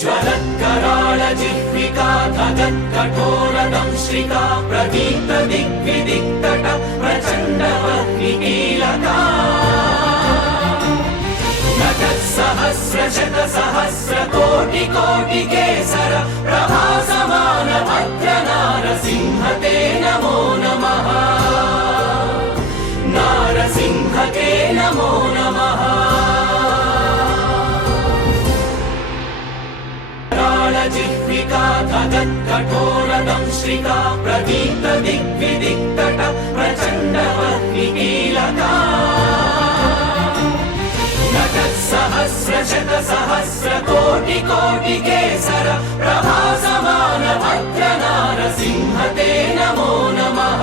ज्वलत्कराळ जिह्विका धगत्कठोरदंश्रिका प्रदीप्त दिग्विदिक्तट प्रचण्डवह्निकीलका नटत्सहस्रशतसहस्रकोटिकोटिकेसर प्रभासमान भद्रनारसिंह ते नमो नमः। नारसिंह ते नमो नमः। जिह्विका धगत्कठोरदंश्रिका प्रदीप्त दिग्विदिक्तट प्रचण्डवह्निकीलका नटत्सहस्रशतसहस्रकोटिकोटिकेसर प्रभासमान भद्रनारसिंह ते नमो नमः।